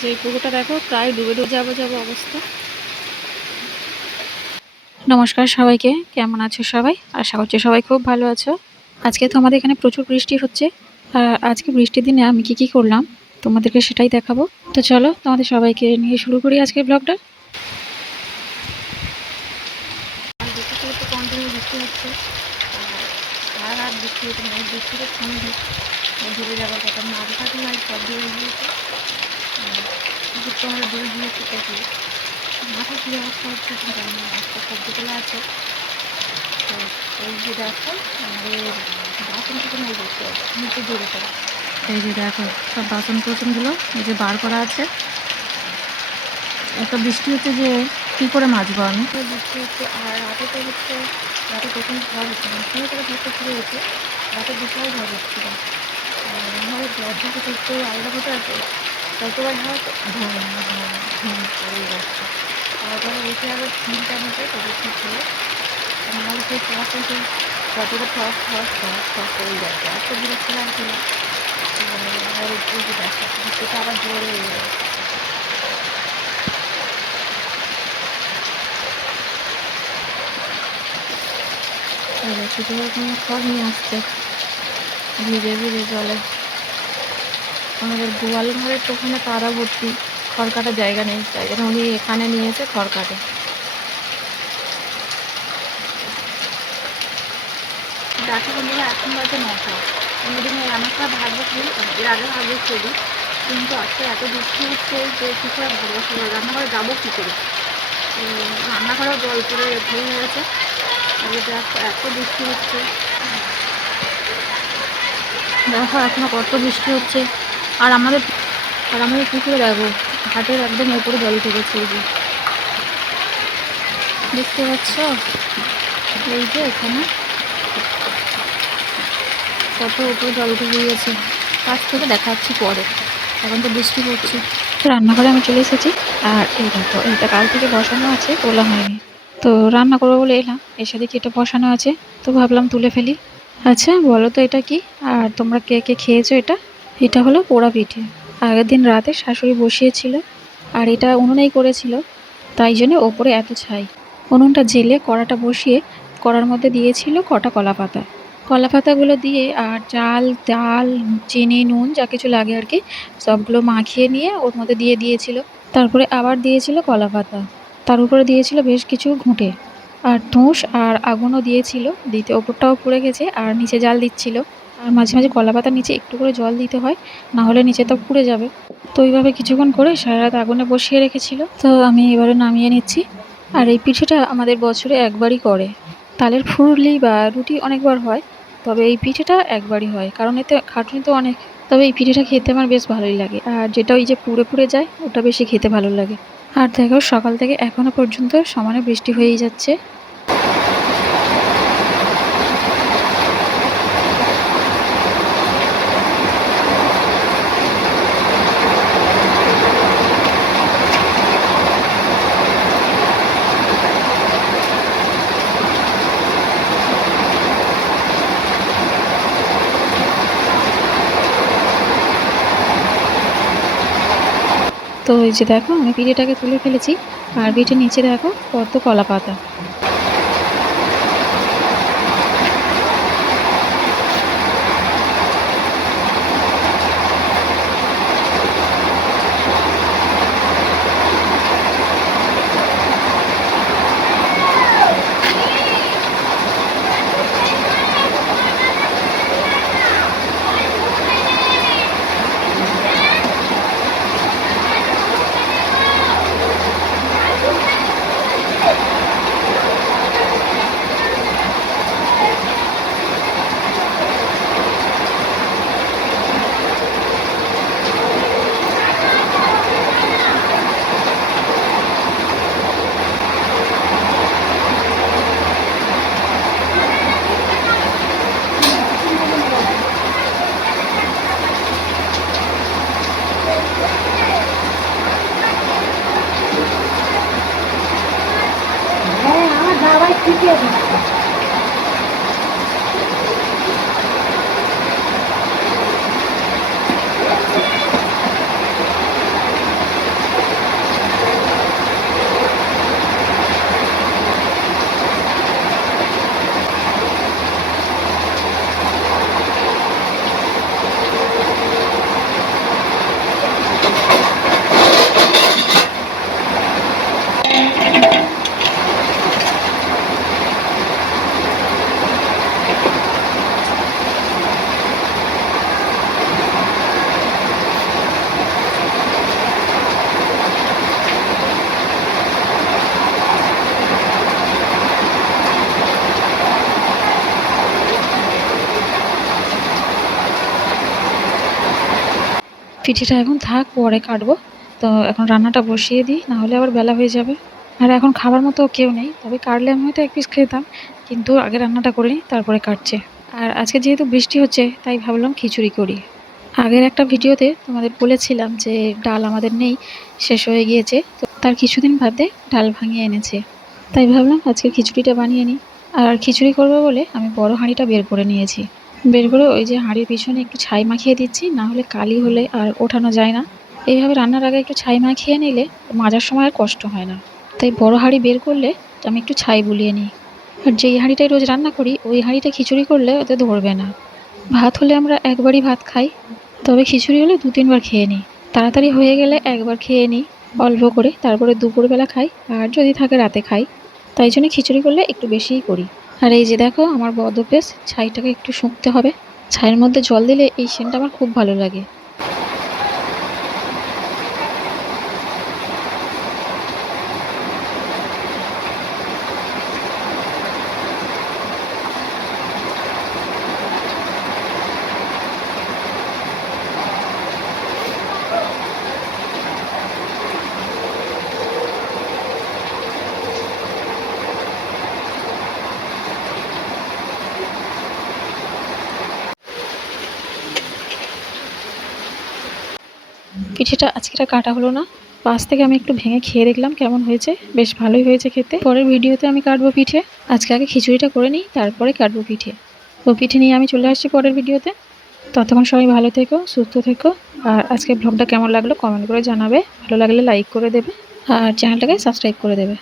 যে এই পুকুরটা দেখো প্রায় ডুবে ডুবে যাবো যাবো অবস্থা। নমস্কার সবাইকে, কেমন আছো সবাই? আশা করছি সবাই খুব ভালো আছো। আজকে তো আমাদের এখানে প্রচুর বৃষ্টি হচ্ছে। আর আজকে বৃষ্টির দিনে আমি কি করলাম তোমাদেরকে সেটাই দেখাবো। তো চলো তোমাদের সবাইকে নিয়ে শুরু করি আজকের ব্লগটা। কন্টিনিউ বৃষ্টি হচ্ছে, সারা রাত বৃষ্টি হচ্ছে, মানে বৃষ্টিতে সন্ধে ডুবে যাওয়ার কথা। মাঝে ফাটে নাই, সব ডুবে গিয়েছে। আমরা ডুবে গিয়েছে দেখি মাথা কী অবস্থা হচ্ছে এখন জানি না। একটা সবজি তোলা আছে, তো এই যে দেখো আমাদের বাসন কুসন হয়ে গেছে নিচে জড়ে করা। এই যে দেখো সব বাসন কোসনগুলো এই যে বার করা আছে। এত বৃষ্টি হচ্ছে যে কী করে মাজবো আমি। বৃষ্টি হচ্ছে আর রাতে তো হচ্ছে, রাতে প্রথম ঝড় হচ্ছে, মাঝখানে করে ঝড়টা শুরু হয়েছে, রাতে বিশাল ঝড় হচ্ছিল। আমাদের দরজা থেকে একটু আলাদা কথা আছে, যতবার হয় ঘুম ঘুম করে যাচ্ছে। তারপরে এসে আবার ফিলটা মতো তবে ঠিক হলো, নাহলে সেই টস এসে যতটা টস টস টস টস করেই যাচ্ছে। এত বিরক্ত লাগছিল। আর একটু দেখো সেটা আবার জোরে শুধু কোনো খড় নিয়ে আসছে ভিজে ভিজে জলে। আমাদের গোয়াল ঘরের তো ওখানে তারা ভর্তি, খড় কাটার জায়গা নেই, তাই জন্য উনি এখানে নিয়ে এসে খড় কাটে। দেখো বন্ধুরা এখন বাজে 9টা। অন্যদিনে রান্না করা ভাত বসি, এর আগে ভাত বসিয়ে, কিন্তু আজকে এত বৃষ্টি হচ্ছে যে কী করে ভাত বসাবো, রান্নাঘরে যাবো কী করে। রান্নাঘরেও জল পড়ে ভরে গেছে। দেখো এত বৃষ্টি হচ্ছে, দেখো এখনো কত বৃষ্টি হচ্ছে। আর আমাদের পুকুরে দেখো ঘাটের একদম এরপরে জল ঢুকেছে। এই যে দেখতে পাচ্ছ, এই যে এখানে কত উপরে জল উঠে গিয়েছে। কাছ থেকে দেখাচ্ছি পরে, এখন তো বৃষ্টি পড়ছে। রান্নাঘরে আমি চলে এসেছি। আর এই দেখো এইটা কাল থেকে বসানো আছে, তোলা হয়নি। তো রান্না করবো বলে এলাম, এসে দেখি এটা বসানো আছে, তো ভাবলাম তুলে ফেলি। আচ্ছা বলো তো এটা কি, আর তোমরা কে কে খেয়েছো এটা? এটা হলো পোড়া পিঠে। আগের দিন রাতে শাশুড়ি বসিয়েছিল, আর এটা উনুনেই করেছিল, তাই জন্য ওপরে এত ছাই। উনুনটা জেলে কড়াটা বসিয়ে কড়ার মধ্যে দিয়েছিল কটা কলা পাতা। কলা পাতাগুলো দিয়ে আর চাল ডাল চিনি নুন যা কিছু লাগে আর কি সবগুলো মাখিয়ে নিয়ে ওর মধ্যে দিয়ে দিয়েছিল। তারপরে আবার দিয়েছিল কলা পাতা, তার উপরে দিয়েছিল বেশ কিছু ঘুঁটে আর তুষ আর আগুনও দিয়েছিল, দিতে ওপরটাও পুড়ে গেছে আর নিচে জাল দিচ্ছিল। আর মাঝে মাঝে কলা পাতার নিচে একটু করে জল দিতে হয়, না হলে নিচে তো পুড়ে যাবে। তো ওইভাবে কিছুক্ষণ করে সারা রাত আগুনে বসিয়ে রেখেছিল, তো আমি এবারে নামিয়ে নিচ্ছি। আর এই পিঠেটা আমাদের বছরে একবারই করে। তালের ফুরুলি বা রুটি অনেকবার হয়, তবে এই পিঠেটা একবারই হয়, কারণ এতে খাটুনি তো অনেক। তবে এই পিঠেটা খেতে আমার বেশ ভালোই লাগে, আর যেটা ওই যে পুড়ে পুড়ে যায় ওটা বেশি খেতে ভালো লাগে। আর দেখো সকাল থেকে এখনো পর্যন্ত সমানে বৃষ্টি হয়েই যাচ্ছে। তো এই যে দেখো আমি পিঠেটাকে তুলে ফেলেছি, আর পিঠের নিচে দেখো কত কলা পাতা। পিঠেটা এখন থাক, পরে কাটবো। তো এখন রান্নাটা বসিয়ে দিই, না হলে আবার বেলা হয়ে যাবে। আর এখন খাবার মতো কেউ নেই, তবে কাটলে আমি হয়তো এক পিস খেতাম, কিন্তু আগে রান্নাটা করে নিই তারপরে কাটছে। আর আজকে যেহেতু বৃষ্টি হচ্ছে তাই ভাবলাম খিচুড়ি করি। আগের একটা ভিডিওতে তোমাদের বলেছিলাম যে ডাল আমাদের নেই, শেষ হয়ে গিয়েছে, তো তার কিছুদিন বাদে ডাল ভাঙিয়ে এনেছে, তাই ভাবলাম আজকে খিচুড়িটা বানিয়ে নিই। আর খিচুড়ি করবো বলে আমি বড় হাঁড়িটা বের করে নিয়েছি। বের করে ওই যে হাঁড়ির পিছনে একটু ছাই মাখিয়ে দিচ্ছি, না হলে কালি হলে আর ওঠানো যায় না। এইভাবে রান্নার আগে একটু ছাই মাখিয়ে নিলে মাজার সময় আর কষ্ট হয় না। তাই বড় হাঁড়ি বের করলে আমি একটু ছাই বুলিয়ে নিই। আর যেই হাঁড়িটায় রোজ রান্না করি ওই হাঁড়িটা খিচুড়ি করলে ওতে ধরবে না। ভাত হলে আমরা একবারই ভাত খাই, তবে খিচুড়ি হলে 2-3 বার খেয়ে নিই। তাড়াতাড়ি হয়ে গেলে একবার খেয়ে নিই অল্প করে, তারপরে দুপুরবেলা খাই, আর যদি থাকে রাতে খাই। তাই জন্য খিচুড়ি করলে একটু বেশিই করি। আর এই যে দেখো আমার বদ অভ্যেস, ছাইটাকে একটু শুকতে হবে। ছাইয়ের মধ্যে জল দিলে এই সেন্টটা আমার খুব ভালো লাগে। পিঠেটা আজকে আর কাটা হলো না, পাশ থেকে আমি একটু ভেঙে খেয়ে দেখলাম কেমন হয়েছে। বেশ ভালোই হয়েছে খেতে। পরের ভিডিওতে আমি কাটবো পিঠে। আজকে আগে খিচুড়িটা করে নিই, তারপরে কাটবো পিঠে। তো পিঠে নিয়ে আমি চলে আসছি পরের ভিডিওতে। ততক্ষণ সবাই ভালো থেকো, সুস্থ থেকো। আর আজকে ব্লগটা কেমন লাগলো কমেন্ট করে জানাবে। ভালো লাগলে লাইক করে দেবে, আর চ্যানেলটাকে সাবস্ক্রাইব করে দেবে।